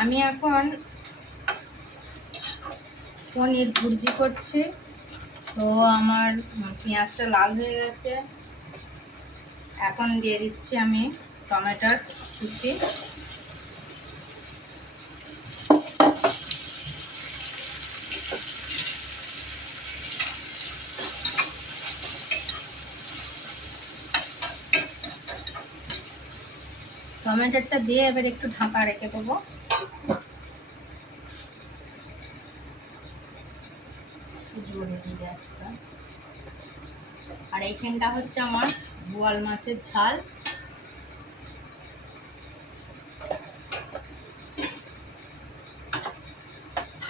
আমি এখন পনির ভুর্জি করছি। তো আমার পেঁয়াজটা লাল হয়ে গেছে, এখন দিয়ে দিচ্ছি আমি টমেটোর কুচি। টমেটোটা দিয়ে এবার একটু ঢাকা রেখে দেবো। গ্যাসটা। আর এইখানটা হচ্ছে আমার বোয়াল মাছের ঝাল।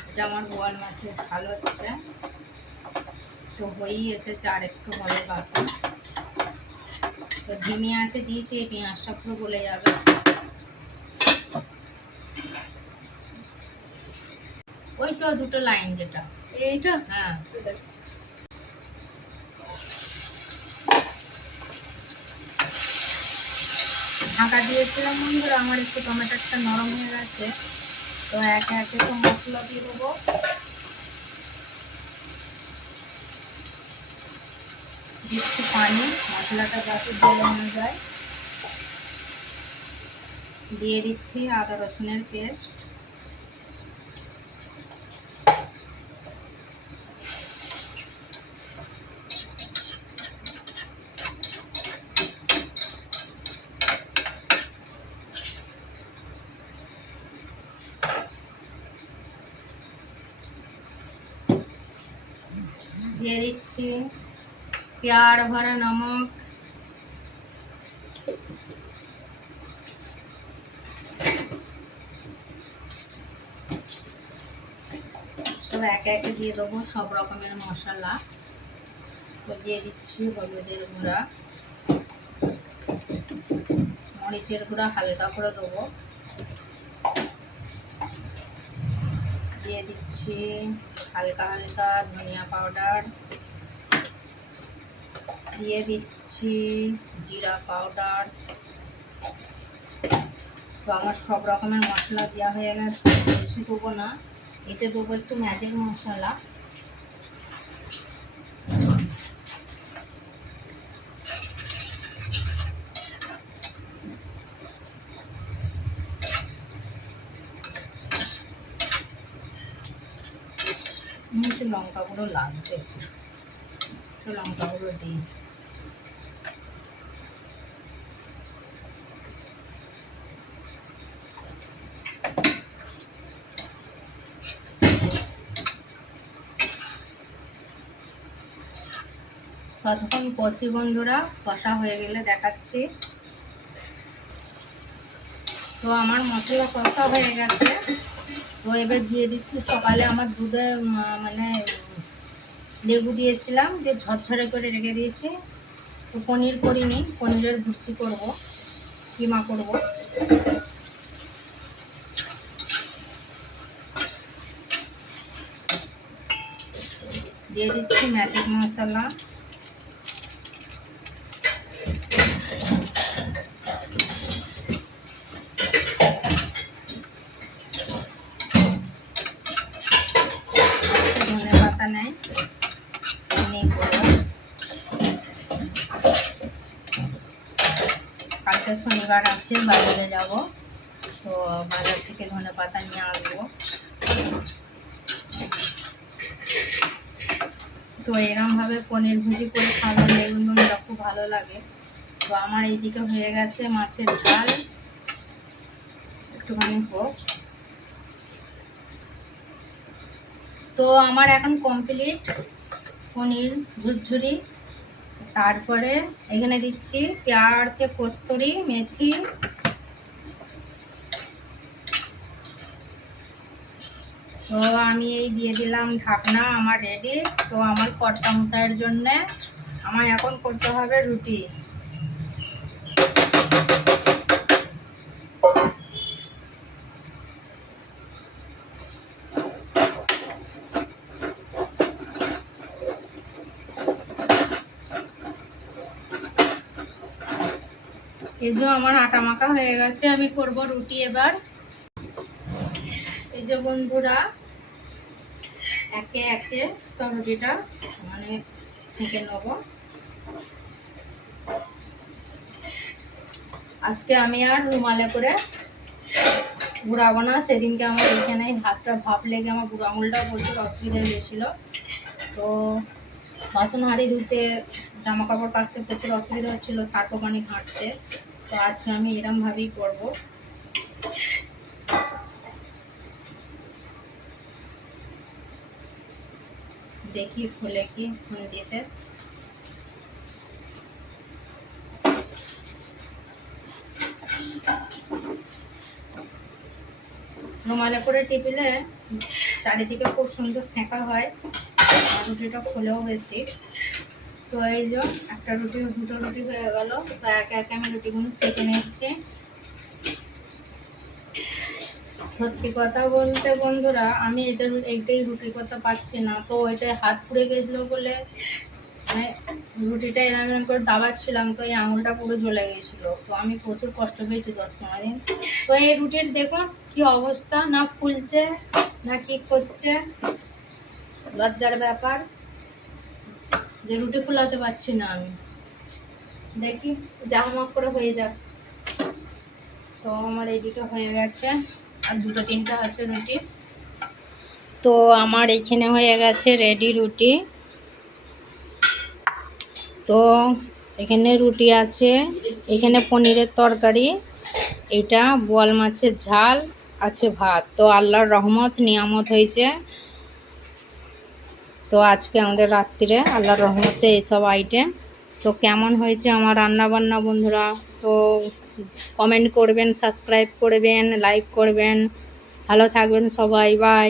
এটা আমার বোয়াল মাছের ঝাল হচ্ছে, তো হয়েই এসেছে, আর একটু হবে বাকি। তো ধিমি আছে দিয়েছি, এই পেঁয়াজটা পুরো গলে যাবে। ওই তো দুটো লাইন যেটা এইটা, হ্যাঁ ঢাকা দিয়েছিলাম বন্ধুরা। আমার একটু টমেটোটা নরম হয়ে গেছে, তো একে একে তো মশলা দিয়ে দেবো। দিচ্ছি পানি, মশলাটা যাতে জলানো যায়। দিয়ে দিচ্ছি আদা রসুনের পেস্ট। দিয়ে দিচ্ছি পেয়ার ভরা নমক। সব একে একে দিয়ে দেবো সব রকমের মশলা। তো দিয়ে দিচ্ছি হলুদের গুঁড়া, মরিচের গুঁড়া হালকা করে দেবো। দিয়ে দিচ্ছি হালকা হালকা ধনিয়া পাউডার, দিয়ে দিচ্ছি জিরা পাউডার। তো আমার সব রকমের মশলা দেওয়া হয়ে গেছে, বেশি দেবো না। এতে দেবো একটু ম্যাজিক মশলা। একটু লঙ্কা গুঁড়ো লাগবে, একটু লঙ্কা গুঁড়ো দিই। ততক্ষণ কষি বন্ধুরা, কষা হয়ে গেলে দেখাচ্ছি। তো আমার মশলা কষা হয়ে গেছে। তো এবার দিয়ে দিচ্ছি, সকালে আমার দুধে মানে লেবু দিয়েছিলাম, যে ঝরঝরে করে রেখে দিয়েছি। তো পনির করিনি, পনিরের ভুর্জি করবো, কিমা করব। দিয়ে দিচ্ছি ম্যাজিক মশলা। ধনে পাতা নেই, কালকে শনিবার আছে, বাজারে যাব, তো বাজার থেকে ধনে পাতা নিয়ে আসবো। তো এরকমভাবে পনির ভুজি করে খাবার বেগুন বন্ধুরা খুব ভালো লাগে। তো আমার এইদিকে হয়ে গেছে মাছের ঝাল, একটুখানি হোক। তো আমার এখন কমপ্লিট পনির ঝুরঝুরি। তারপরে এখানে দিচ্ছি পেঁয়াজ, কস্তুরি মেথি। তো আমি এই দিয়ে দিলাম ঢাকনা, আমার রেডি। তো আমার কর্তা মশাইয়ের জন্য আমার এখন করতে হবে রুটি। এই যে আমার আটা মাখা হয়ে গেছে, আমি করব রুটি এবার। এই যে বন্ধুরা একে একে সব রুটিটা মানে সেঁকে নেব। আজকে আমি আর রুমালে করে ঘুরাবো না। সেদিনকে আমার এখানে হাতটা ভাপ লেগে আমার বুড়ো আঙুলটা প্রচুর অসুবিধা হয়েছিল। তো বাসন হাঁড়ি ধুতে, জামা কাপড় কাচতে প্রচুর অসুবিধা হচ্ছিল, সার্ফ পানি ঘাঁটতে। তো আজকে আমি এরমভাবেই করবো। দেখি ফুলে কি খুন্তিতে। রুমালে করে টিপিলে চারিদিকে খুব সুন্দর সেঁকা হয়, আর রুটিটা ফুলেও বেশি। তো এই যে একটা রুটি, দুটো রুটি হয়ে গেল। তো একে একে আমি রুটিগুলো সেঁকে নিচ্ছি। সত্যি কথা বলতে বন্ধুরা, আমি এইটাই রুটি করতে পারছি না। তো এটাই হাত পুড়ে গেছিলো বলে মানে রুটিটা এরকম করে দাবাচ্ছিলাম, তো এই আঙুলটা পুরো জ্বলে গেছিলো। তো আমি প্রচুর কষ্ট পেয়েছি 10-15 দিন। তো এই রুটির দেখুন কি অবস্থা, না ফুলছে না কি করছে। লজ্জার ব্যাপার যে রুটি ফুলাতে পারছি না আমি। দেখি জামা করে হয়ে যাক। তো আমার এইদিকে হয়ে গেছে, আর দুটো তিনটা আছে রুটি। তো আমার এখানে হয়ে গেছে রেডি রুটি। তো এখানে রুটি আছে, এখানে পনিরের তরকারি, এটা বোয়াল মাছের ঝাল আছে, ভাত। তো আল্লাহর রহমত নিয়ামত হয়েছে। তো আজকে আমাদের রাত্রিরে আল্লাহর রহমতে এইসব আইটেম। তো কেমন হয়েছে আমার রান্না বান্না বন্ধুরা, তো কমেন্ট করবেন, সাবস্ক্রাইব করবেন, লাইক করবেন। ভালো থাকবেন সবাই, বাই।